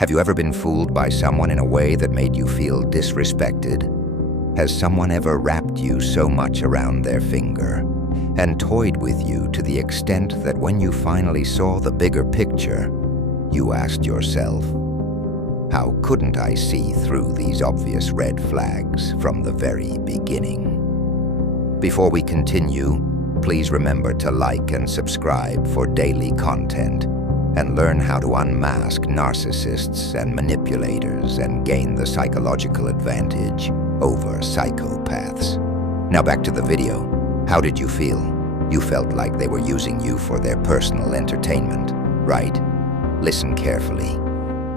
Have you ever been fooled by someone in a way that made you feel disrespected? Has someone ever wrapped you so much around their finger and toyed with you to the extent that when you finally saw the bigger picture, you asked yourself, how couldn't I see through these obvious red flags from the very beginning? Before we continue, please remember to like and subscribe for daily content and learn how to unmask narcissists and manipulators and gain the psychological advantage over psychopaths. Now back to the video. How did you feel? You felt like they were using you for their personal entertainment, right? Listen carefully.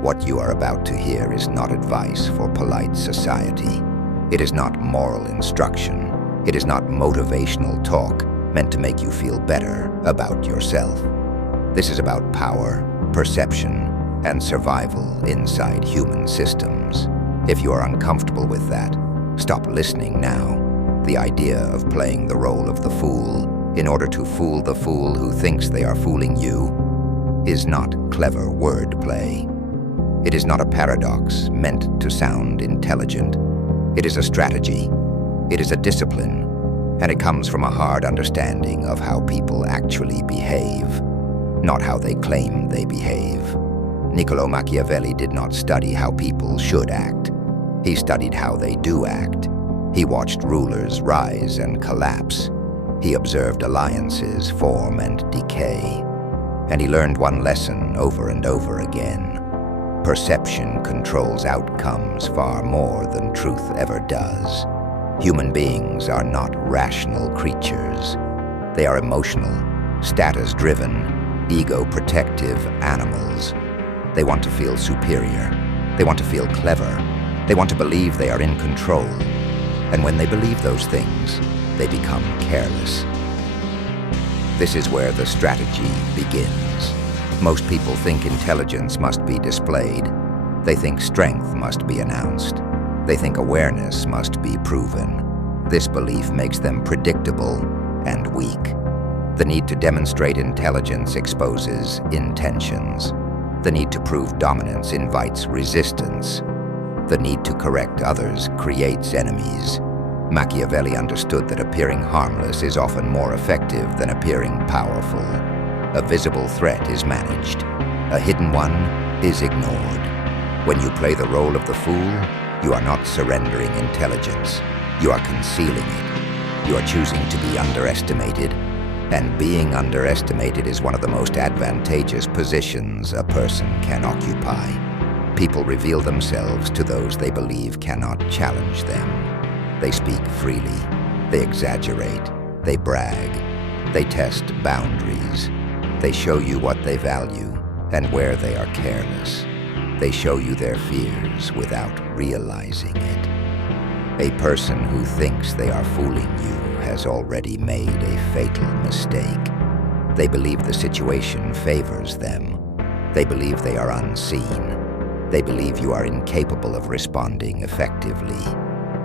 What you are about to hear is not advice for polite society. It is not moral instruction. It is not motivational talk meant to make you feel better about yourself. This is about power, perception, and survival inside human systems. If you are uncomfortable with that, stop listening now. The idea of playing the role of the fool in order to fool the fool who thinks they are fooling you is not clever wordplay. It is not a paradox meant to sound intelligent. It is a strategy. It is a discipline, and it comes from a hard understanding of how people actually behave, not how they claim they behave. Niccolo Machiavelli did not study how people should act. He studied how they do act. He watched rulers rise and collapse. He observed alliances form and decay. And he learned one lesson over and over again. Perception controls outcomes far more than truth ever does. Human beings are not rational creatures. They are emotional, status-driven, ego-protective animals. They want to feel superior. They want to feel clever. They want to believe they are in control. And when they believe those things, they become careless. This is where the strategy begins. Most people think intelligence must be displayed. They think strength must be announced. They think awareness must be proven. This belief makes them predictable and weak. The need to demonstrate intelligence exposes intentions. The need to prove dominance invites resistance. The need to correct others creates enemies. Machiavelli understood that appearing harmless is often more effective than appearing powerful. A visible threat is managed. A hidden one is ignored. When you play the role of the fool, you are not surrendering intelligence. You are concealing it. You are choosing to be underestimated. And being underestimated is one of the most advantageous positions a person can occupy. People reveal themselves to those they believe cannot challenge them. They speak freely. They exaggerate. They brag. They test boundaries. They show you what they value and where they are careless. They show you their fears without realizing it. A person who thinks they are fooling you has already made a fatal mistake. They believe the situation favors them. They believe they are unseen. They believe you are incapable of responding effectively.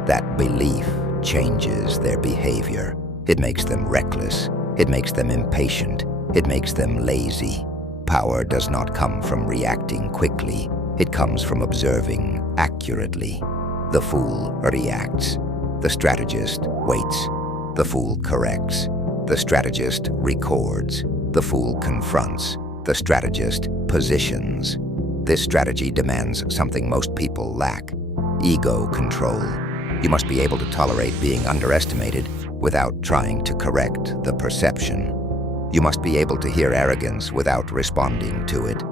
That belief changes their behavior. It makes them reckless. It makes them impatient. It makes them lazy. Power does not come from reacting quickly. It comes from observing accurately. The fool reacts. The strategist waits. The fool corrects. The strategist records. The fool confronts. The strategist positions. This strategy demands something most people lack: ego control. You must be able to tolerate being underestimated without trying to correct the perception. You must be able to hear arrogance without responding to it.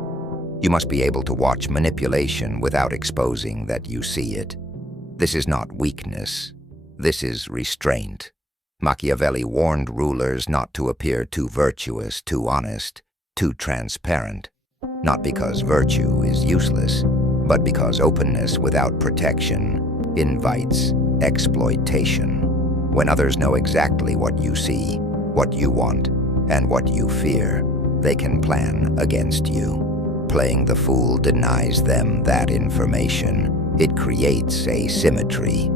You must be able to watch manipulation without exposing that you see it. This is not weakness. This is restraint. Machiavelli warned rulers not to appear too virtuous, too honest, too transparent. Not because virtue is useless, but because openness without protection invites exploitation. When others know exactly what you see, what you want, and what you fear, they can plan against you. Playing the fool denies them that information. It creates asymmetry.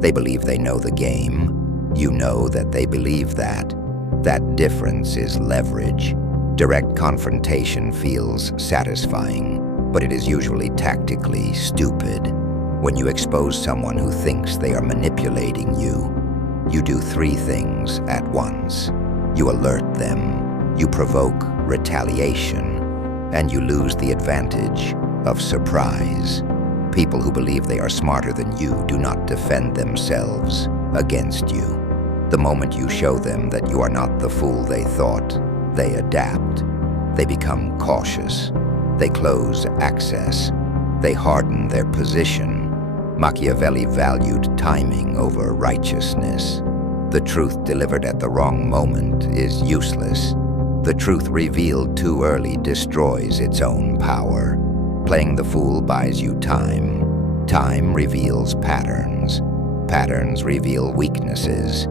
They believe they know the game. You know that they believe that. That difference is leverage. Direct confrontation feels satisfying. but it is usually tactically stupid. When you expose someone who thinks they are manipulating you, you do three things at once. You alert them, you provoke retaliation, and you lose the advantage of surprise. People who believe they are smarter than you do not defend themselves against you. The moment you show them that you are not the fool they thought, they adapt. They become cautious. They close access. They harden their position. Machiavelli valued timing over righteousness. The truth delivered at the wrong moment is useless. The truth revealed too early destroys its own power. Playing the fool buys you time. Time reveals patterns. Patterns reveal weaknesses.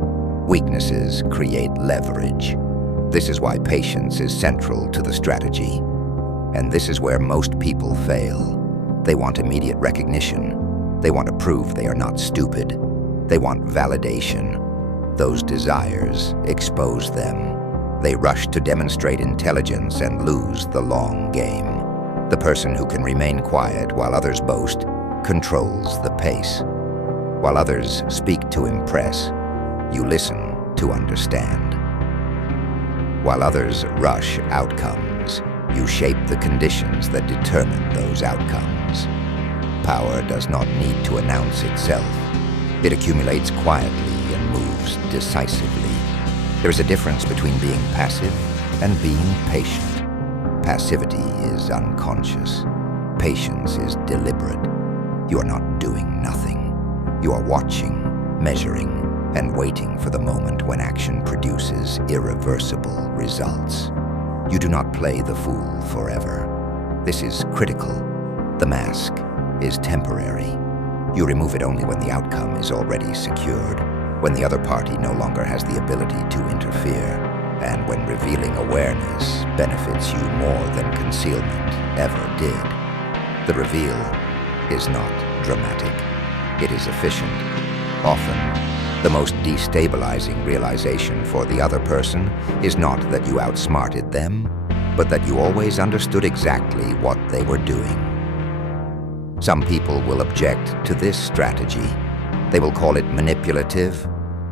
Weaknesses create leverage. This is why patience is central to the strategy. And this is where most people fail. They want immediate recognition. They want to prove they are not stupid. They want validation. Those desires expose them. They rush to demonstrate intelligence and lose the long game. The person who can remain quiet while others boast controls the pace. While others speak to impress, you listen to understand. While others rush outcomes, you shape the conditions that determine those outcomes. Power does not need to announce itself. It accumulates quietly and moves decisively. There is a difference between being passive and being patient. Passivity is unconscious. Patience is deliberate. You are not doing nothing. You are watching, measuring, and waiting for the moment when action produces irreversible results. You do not play the fool forever. This is critical. The mask is temporary. You remove it only when the outcome is already secured, when the other party no longer has the ability to interfere, and when revealing awareness benefits you more than concealment ever did. The reveal is not dramatic. It is efficient. Often, the most destabilizing realization for the other person is not that you outsmarted them, but that you always understood exactly what they were doing. Some people will object to this strategy. They will call it manipulative.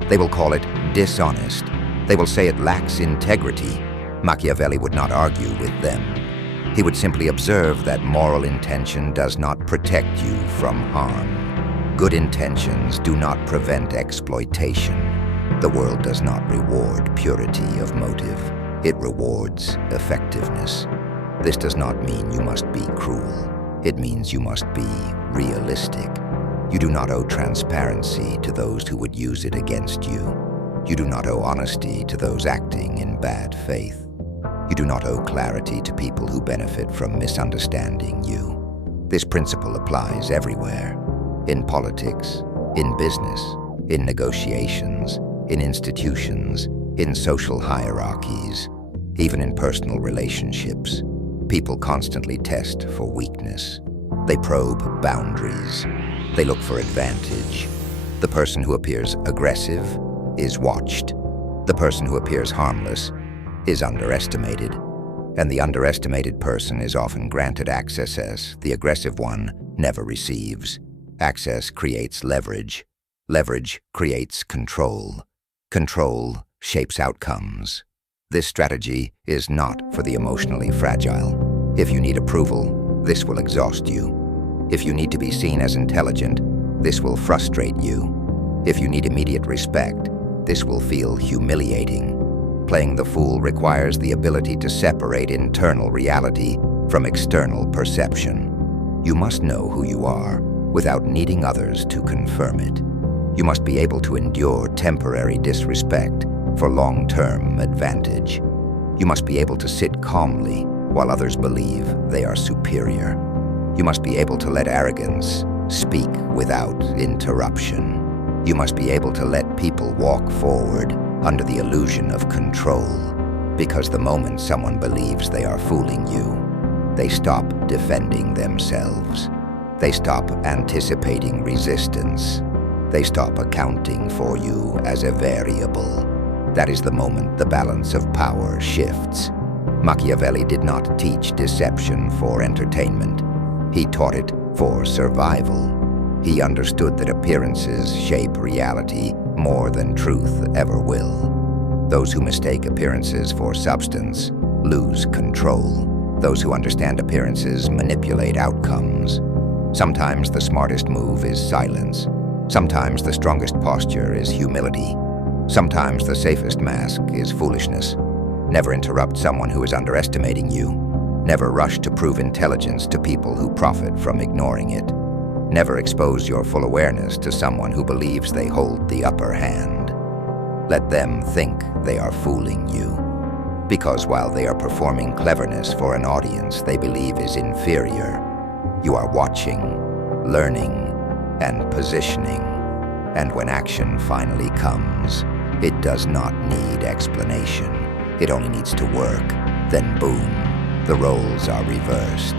They will call it dishonest. They will say it lacks integrity. Machiavelli would not argue with them. He would simply observe that moral intention does not protect you from harm. Good intentions do not prevent exploitation. The world does not reward purity of motive. It rewards effectiveness. This does not mean you must be cruel. It means you must be realistic. You do not owe transparency to those who would use it against you. You do not owe honesty to those acting in bad faith. You do not owe clarity to people who benefit from misunderstanding you. This principle applies everywhere. In politics, in business, in negotiations, in institutions, in social hierarchies, even in personal relationships. People constantly test for weakness. They probe boundaries. They look for advantage. The person who appears aggressive is watched. The person who appears harmless is underestimated. And the underestimated person is often granted access as the aggressive one never receives. Access creates leverage. Leverage creates control. Control shapes outcomes. This strategy is not for the emotionally fragile. If you need approval, this will exhaust you. If you need to be seen as intelligent, this will frustrate you. If you need immediate respect, this will feel humiliating. Playing the fool requires the ability to separate internal reality from external perception. You must know who you are without needing others to confirm it. You must be able to endure temporary disrespect for long-term advantage. You must be able to sit calmly while others believe they are superior. You must be able to let arrogance speak without interruption. You must be able to let people walk forward under the illusion of control, because the moment someone believes they are fooling you, they stop defending themselves. They stop anticipating resistance. They stop accounting for you as a variable. That is the moment the balance of power shifts. Machiavelli did not teach deception for entertainment. He taught it for survival. He understood that appearances shape reality more than truth ever will. Those who mistake appearances for substance lose control. Those who understand appearances manipulate outcomes. Sometimes the smartest move is silence. Sometimes the strongest posture is humility. Sometimes the safest mask is foolishness. Never interrupt someone who is underestimating you. Never rush to prove intelligence to people who profit from ignoring it. Never expose your full awareness to someone who believes they hold the upper hand. Let them think they are fooling you. Because while they are performing cleverness for an audience they believe is inferior, you are watching, learning, and positioning. And when action finally comes, it does not need explanation. It only needs to work. Then boom, the roles are reversed.